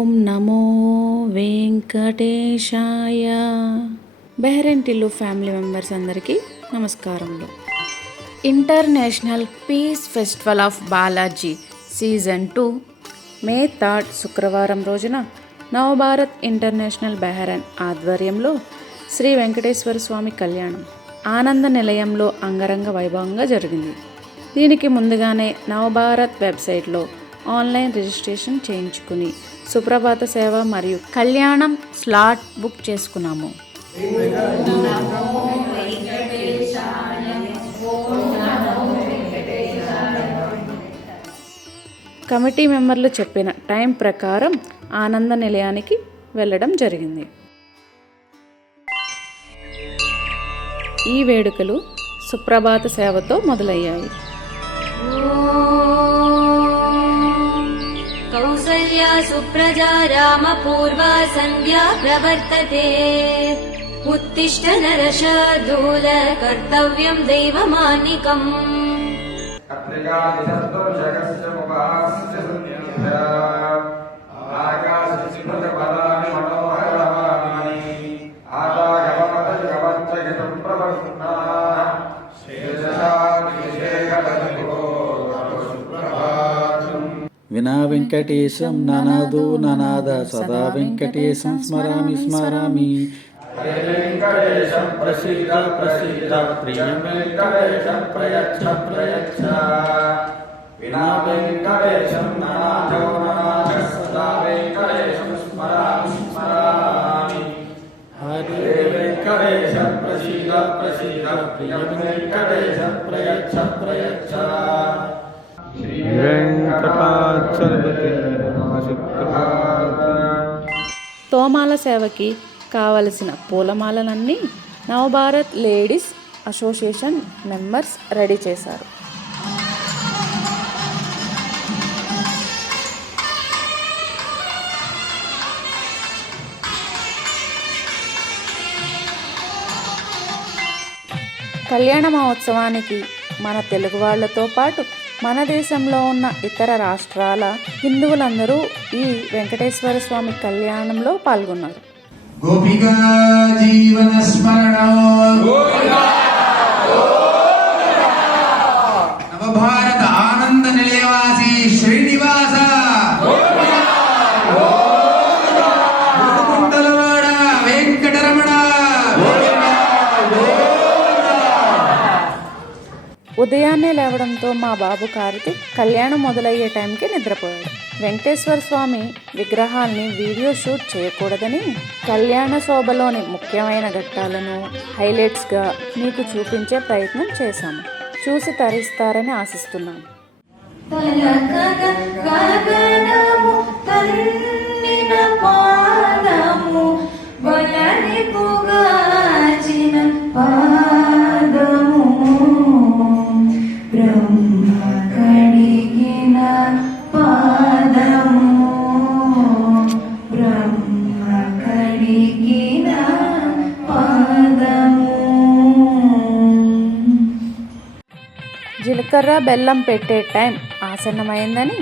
ఓం నమో వెంకటేశాయ. బెహరెన్ Tillu family members అందరికీ నమస్కారములు. International peace festival of Balaji season 2 May 3 శుక్రవారం రోజున నవభారత్ ఇంటర్నేషనల్ బెహరెన్ ఆధ్వర్యంలో శ్రీ వెంకటేశ్వర స్వామి కళ్యాణం ఆనంద నిలయంలో అంగరంగ వైభవంగా జరిగింది. దీనికి ముందుగానే నవభారత్ వెబ్సైట్లో ఆన్లైన్ రిజిస్ట్రేషన్ చేయించుకుని సుప్రభాత సేవ మరియు కళ్యాణం స్లాట్ బుక్ చేసుకున్నాము. కమిటీ మెంబర్లు చెప్పిన టైం ప్రకారం ఆనంద నిలయానికి వెళ్ళడం జరిగింది. ఈ వేడుకలు సుప్రభాత సేవతో మొదలయ్యాయి. కౌసల్యా సుప్రజా రామ పూర్వా సంధ్యా ప్రవర్తతే ఉత్తిష్ట నరశార్దూల కర్తవ్యం దైవమానికం. వినా వెంకటేశం ననాదో ననాద సదా వెంకటేశం స్మరామి స్మరామి. వెంకటేశం ప్రసీద ప్రసీద ప్రియం వెంకటేశం ప్రయచ్చ ప్రయచ్చ. వినా వెంకటేశం ననాదో ననాద సదా వెంకటేశం స్మరామి స్మరామి. హరే వెంకటేశం ప్రసీద ప్రసీద ప్రియం వెంకటేశం ప్రయచ్చ ప్రయచ్చ. తోమాల సేవకి కావలసిన పూలమాలలన్నీ Navabharat ladies association members ready చేశారు. కళ్యాణ మహోత్సవానికి మన తెలుగు వాళ్లతో పాటు మన దేశంలో ఉన్న ఇతర రాష్ట్రాల హిందువులందరూ ఈ వెంకటేశ్వర స్వామి కళ్యాణంలో పాల్గొన్నారు. గోపికా జీవన స్మరణం నవభారత ఆనంద నిలయవాసి శ్రీనివాస కుండలవాడ వెంకటరమణ. ఉదయాన్నే లేవడంతో మా బాబు కార్తిక్ కళ్యాణం మొదలయ్యే టైంకి నిద్రపోయాడు. వెంకటేశ్వర స్వామి విగ్రహాల్ని వీడియో షూట్ చేయకూడదని కళ్యాణ శోభలోని ముఖ్యమైన ఘట్టాలను హైలైట్స్గా మీకు చూపించే ప్రయత్నం చేశాము. చూసి తరిస్తారని ఆశిస్తున్నాము. జీలకర్ర బెల్లం పెట్టే టైం ఆసన్నమైందని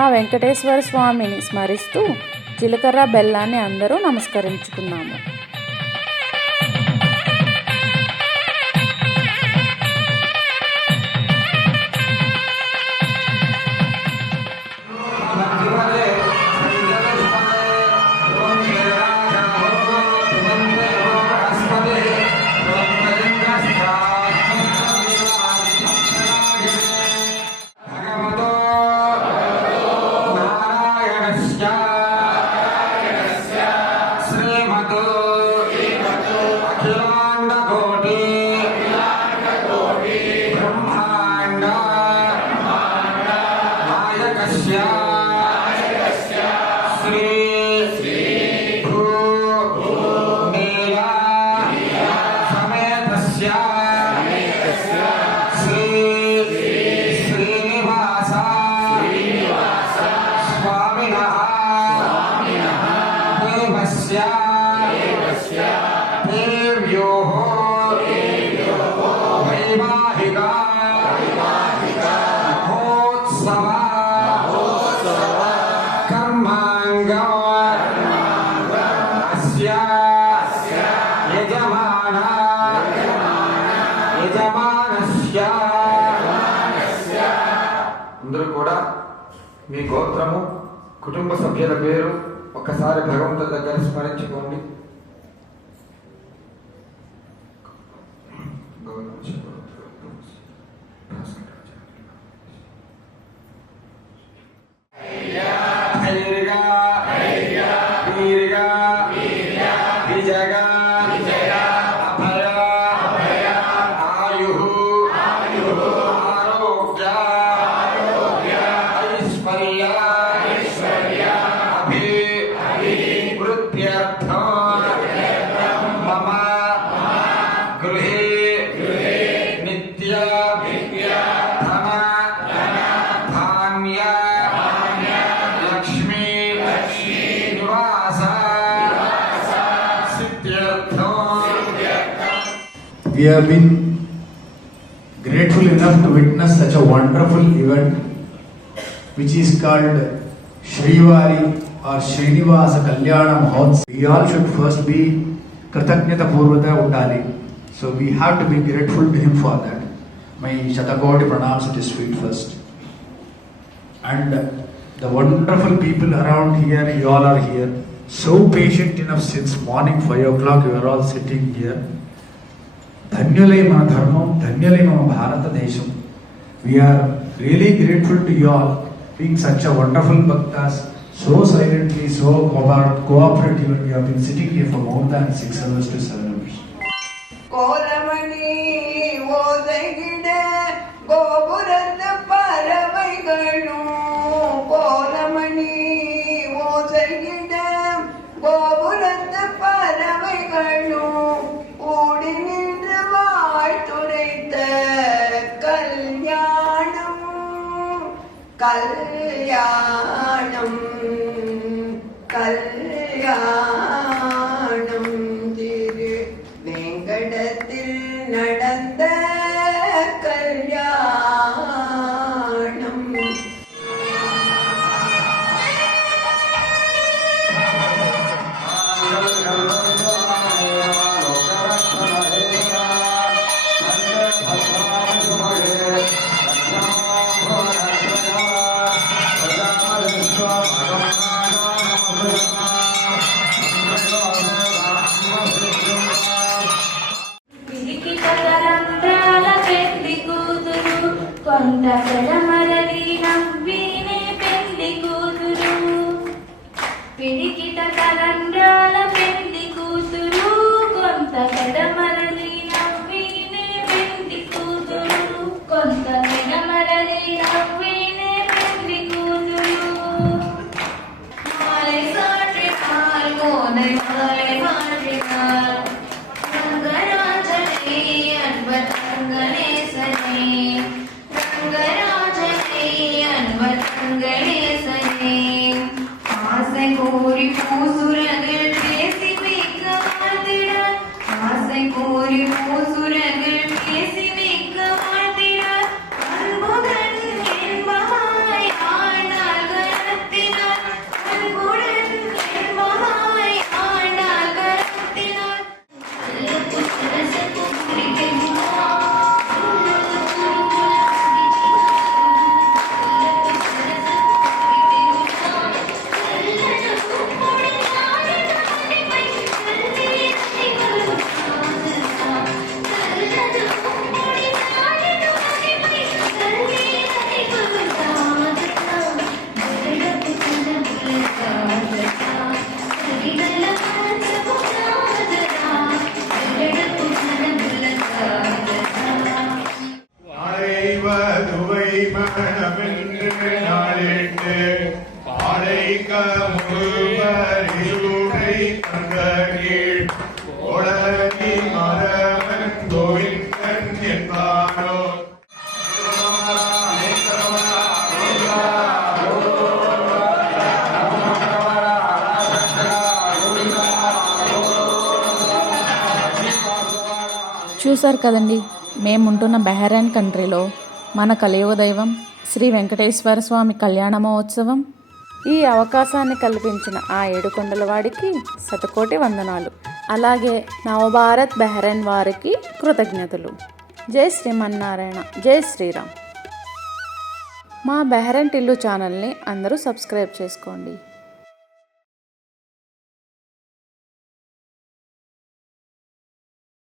ఆ వెంకటేశ్వర స్వామిని స్మరిస్తూ జీలకర్ర బెల్లాన్ని అందరూ నమస్కరించుకున్నాము. మహోత్సవ కర్మాంగ కుటుంబ సభ్యుల పేరు ఒకసారి భగవంతుడి దగ్గర స్మరించుకోండి. We have been grateful enough to witness such a wonderful event which is called Shrivari or Srinivasa Kalyana Mahotsav. We all should first be Kritanyata Purvata Undali. So we have to be grateful to him for that. My Shatakoti pranams at his feet first. And the wonderful people around here, you all are here. So patient enough since morning 5 o'clock you are all sitting here. ధన్యులై మన ధర్మం, ధన్యులై మన భారతదేశం. We are really grateful to you all being such a wonderful bhaktas, so silently, so cooperative, and you have been sitting here for more than 6 hours to 7 hours. கோலமணி ஓதைகிட கோபுரத்த பறவைகளும் கோலமணி ஓதைகிட கோபுரத்த பறவைகளும் கூடி நின்று வாழ்த்துரைத்த கல்யாணம் கல்யாணம் கல்யாணம் திரு வேங்கடத்தில் நடந்த கல்யாணம். కొంత కడమరలి నవ్వినే పెళ్లి కూతురు, పిడికిట కలండ్రాల పెళ్లి కూతురు, కొంత కడమరలి నవ్వినే పెళ్లి కూతురు, కొంత కడమరలి నవ్వినే పెళ్లి కూతురు. మాలై సాటినాల్ కోనై మాలై సాటినాల్ రంగరాజనే అన్వతంగనేసనే ഗണേശനേ ആസை കോരി പൂസുരകൾ பேசி வைக்க வாழ்ந்திட, ஆசை கோரி பூசுரகள் பேசி வைக்க வாழ்ந்திட, அன்புடன் இன்பமாய் ஆண்டாள் கரத்தினார், அன்புடன் இன்பமாய் ஆண்டாள் கரத்தினார். చూశారు కదండి, మేముంటున్న బహ్రెయిన్ కంట్రీలో మన కలియుగ దైవం శ్రీ వెంకటేశ్వర స్వామి కళ్యాణ మహోత్సవం. ఈ అవకాశాన్ని కల్పించిన ఆ ఏడుకొండల వాడికి శతకోటి వందనాలు. అలాగే నవభారత్ బహ్రెయిన్ వారికి కృతజ్ఞతలు. జై శ్రీమన్నారాయణ, జై శ్రీరామ్. మా బెహరెంట్ ఇల్లు ఛానల్ని అందరూ సబ్స్క్రైబ్ చేసుకోండి.